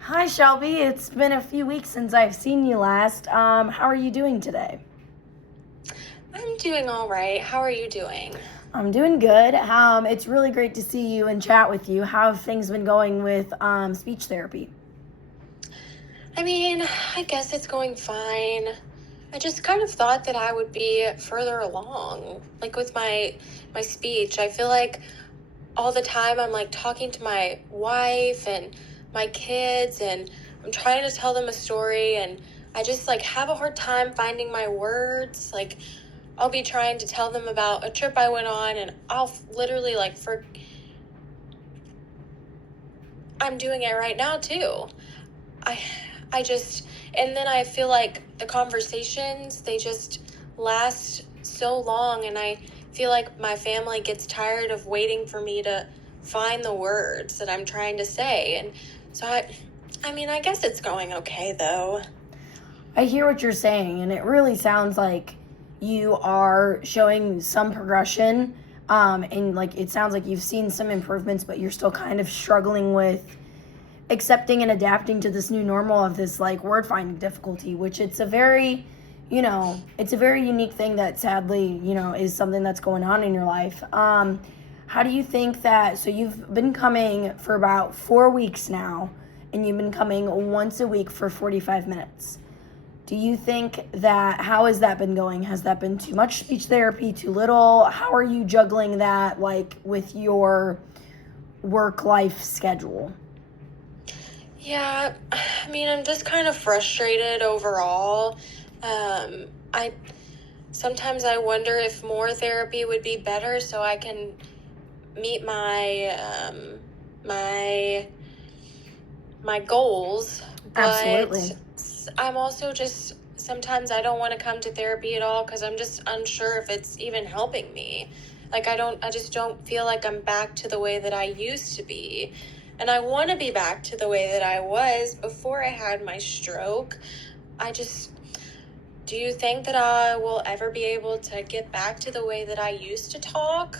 Hi, Shelby. It's been a few weeks since I've seen you last. How are you doing today? I'm doing all right. How are you doing? I'm doing good. It's really great to see you and chat with you. How have things been going with speech therapy? I mean, I guess it's going fine. I just kind of thought that I would be further along, like with my speech. I feel like all the time I'm like talking to my wife and my kids and I'm trying to tell them a story and I just like have a hard time finding my words. Like I'll be trying to tell them about a trip I went on and I'll literally like I'm doing it right now too. I I just and then I feel like the conversations they just last so long and I feel like my family gets tired of waiting for me to find the words that I'm trying to say and so I mean I guess it's going okay though. I hear what you're saying, and it really sounds like you are showing some progression. And like it sounds like you've seen some improvements, but you're still kind of struggling with accepting and adapting to this new normal of this like word finding difficulty, which it's a very it's a very unique thing that sadly is something that's going on in your life. How do you think that, so you've been coming for about 4 weeks now, and you've been coming once a week for 45 minutes. Do you think that, how has that been going? Has that been too much speech therapy, too little? How are you juggling that like with your work life schedule? Yeah, I mean I'm just kind of frustrated overall. I sometimes I wonder if more therapy would be better so I can meet my my goals, Absolutely. but I'm also just sometimes I don't want to come to therapy at all because I'm just unsure if it's even helping me. Like I just don't feel like I'm back to the way that I used to be. And I want to be back to the way that I was before I had my stroke. I just Do you think that I will ever be able to get back to the way that I used to talk?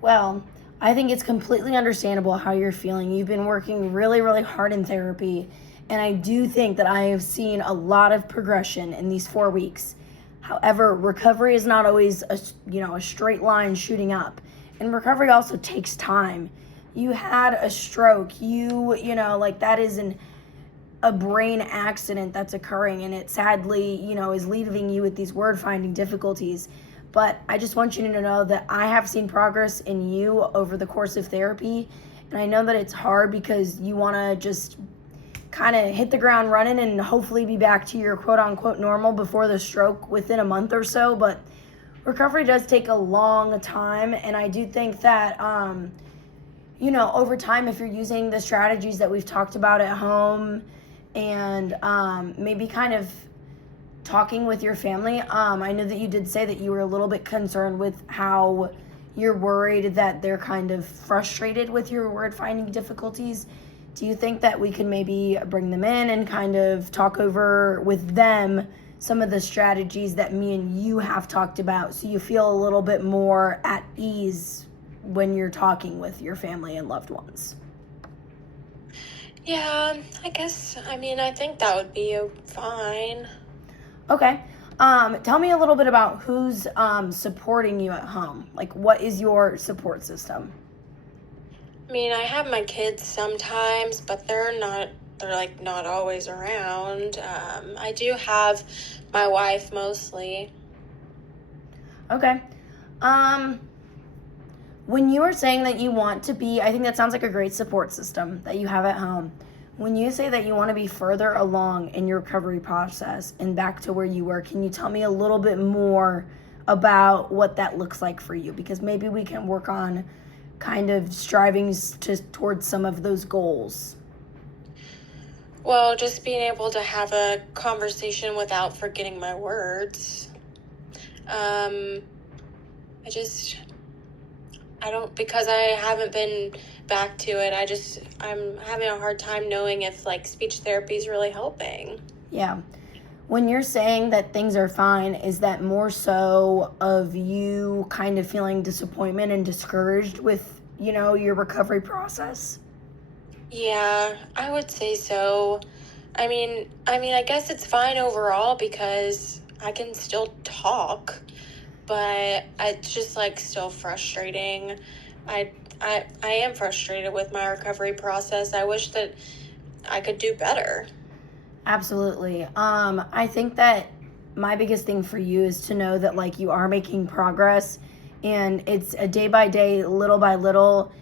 Well, I think it's completely understandable how you're feeling. You've been working really, really hard in therapy, and I do think that I have seen a lot of progression in these 4 weeks. However, recovery is not always a straight line shooting up, and recovery also takes time. You had a stroke. Like that is a brain accident that's occurring, and it sadly is leaving you with these word finding difficulties. But I just want you to know that I have seen progress in you over the course of therapy, and I know that it's hard because you want to just kind of hit the ground running and hopefully be back to your quote unquote normal before the stroke within a month or so. But recovery does take a long time, and I do think that over time, if you're using the strategies that we've talked about at home, and maybe kind of talking with your family. I know that you did say that you were a little bit concerned with how you're worried that they're kind of frustrated with your word finding difficulties. Do you think that we can maybe bring them in and kind of talk over with them some of the strategies that me and you have talked about, so you feel a little bit more at ease when you're talking with your family and loved ones? Yeah, I mean, I think that would be fine. Okay. Tell me a little bit about who's supporting you at home. Like, what is your support system? I mean, I have my kids sometimes, but they're like not always around. I do have my wife mostly. Okay. Um, when you are saying that you want to be, I think that sounds like a great support system that you have at home. When you say that you want to be further along in your recovery process and back to where you were, can you tell me a little bit more about what that looks like for you? Because maybe we can work on kind of striving towards some of those goals. Well, just being able to have a conversation without forgetting my words. Um, I just, I don't, because I haven't been back to it, I'm having a hard time knowing if like speech therapy is really helping. Yeah. When you're saying that things are fine, is that more so of you kind of feeling disappointment and discouraged with, your recovery process? Yeah, I would say so. I guess it's fine overall because I can still talk, but it's just like still frustrating. I I am frustrated with my recovery process. I wish that I could do better. Absolutely. I think that my biggest thing for you is to know that like you are making progress, and it's a day by day, little by little.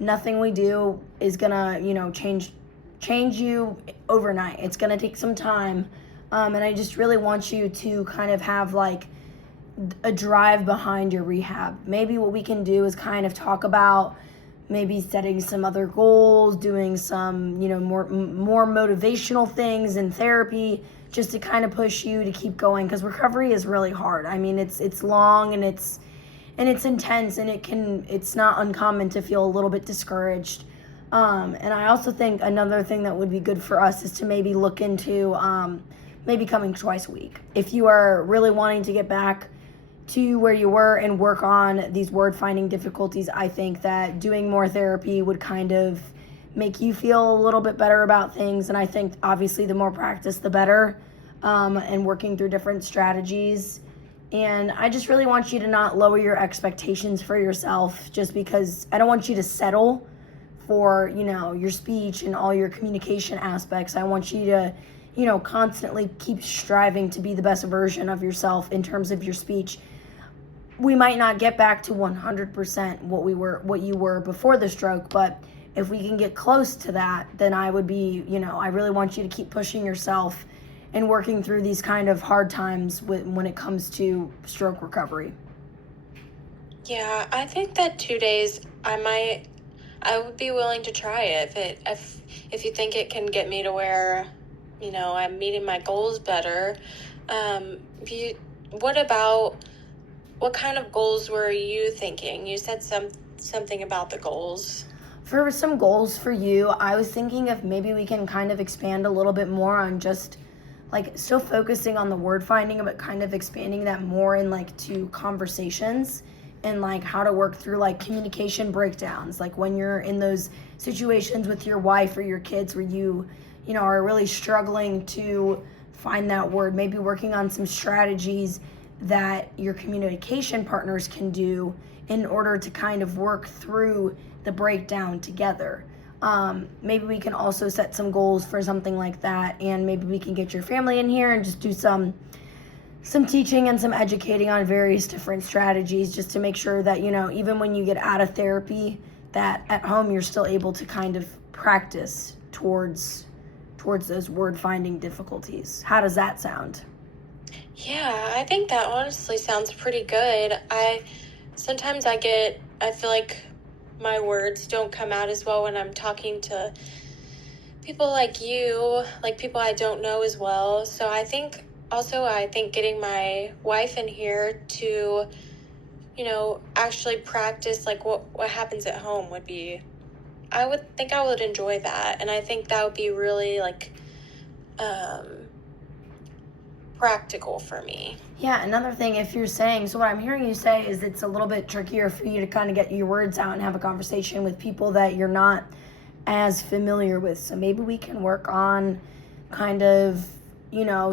Nothing we do is gonna, change you overnight. It's gonna take some time. And I just really want you to kind of have like a drive behind your rehab. Maybe what we can do is kind of talk about maybe setting some other goals, doing some, more motivational things in therapy, just to kind of push you to keep going, because recovery is really hard. I mean, it's long, and it's intense, and it's not uncommon to feel a little bit discouraged. And I also think another thing that would be good for us is to maybe look into maybe coming twice a week. If you are really wanting to get back to where you were and work on these word finding difficulties, I think that doing more therapy would kind of make you feel a little bit better about things. And I think obviously the more practice, the better, and working through different strategies. And I just really want you to not lower your expectations for yourself, just because I don't want you to settle for, your speech and all your communication aspects. I want you to, constantly keep striving to be the best version of yourself in terms of your speech. We might not get back to 100% what you were before the stroke, but if we can get close to that, then I would be, I really want you to keep pushing yourself and working through these kind of hard times when it comes to stroke recovery. Yeah, I think that 2 days I would be willing to try it if you think it can get me to where, I'm meeting my goals better. You, what about what kind of goals were you thinking? You said something about the goals. For some goals for you, I was thinking if maybe we can kind of expand a little bit more on just like still focusing on the word finding, but kind of expanding that more in like to conversations, and like how to work through like communication breakdowns, like when you're in those situations with your wife or your kids where you are really struggling to find that word, maybe working on some strategies that your communication partners can do in order to kind of work through the breakdown together. Maybe we can also set some goals for something like that, and maybe we can get your family in here and just do some teaching and some educating on various different strategies, just to make sure that, even when you get out of therapy, that at home you're still able to kind of practice towards those word finding difficulties. How does that sound? Yeah, I think that honestly sounds pretty good. Sometimes I feel like my words don't come out as well when I'm talking to people like you, like people I don't know as well. So I think getting my wife in here to, actually practice like what happens at home would be, I would think I would enjoy that. And I think that would be really like, practical for me. Yeah, another thing, if you're saying, so what I'm hearing you say is it's a little bit trickier for you to kind of get your words out and have a conversation with people that you're not as familiar with. So maybe we can work on kind of,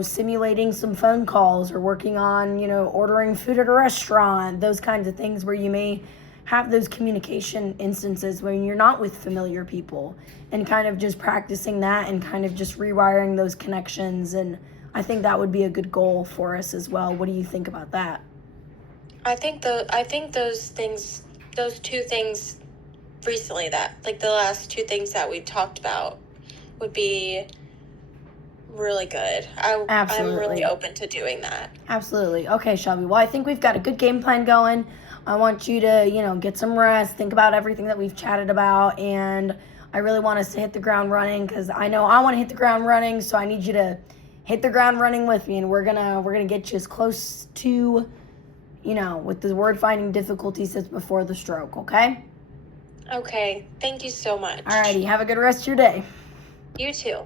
simulating some phone calls, or working on, ordering food at a restaurant, those kinds of things where you may have those communication instances when you're not with familiar people, and kind of just practicing that and kind of just rewiring those connections. And I think that would be a good goal for us as well. What do you think about that? I think those two things recently, that like the last two things that we talked about, would be really good. I'm really open to doing that. Absolutely. Okay, Shelby. Well, I think we've got a good game plan going. I want you to, get some rest, think about everything that we've chatted about, and I really want us to hit the ground running, because I know I want to hit the ground running, so I need you to hit the ground running with me, and we're gonna get you as close to, with the word finding difficulties as before the stroke, okay? Okay, thank you so much. Alrighty, have a good rest of your day. You too.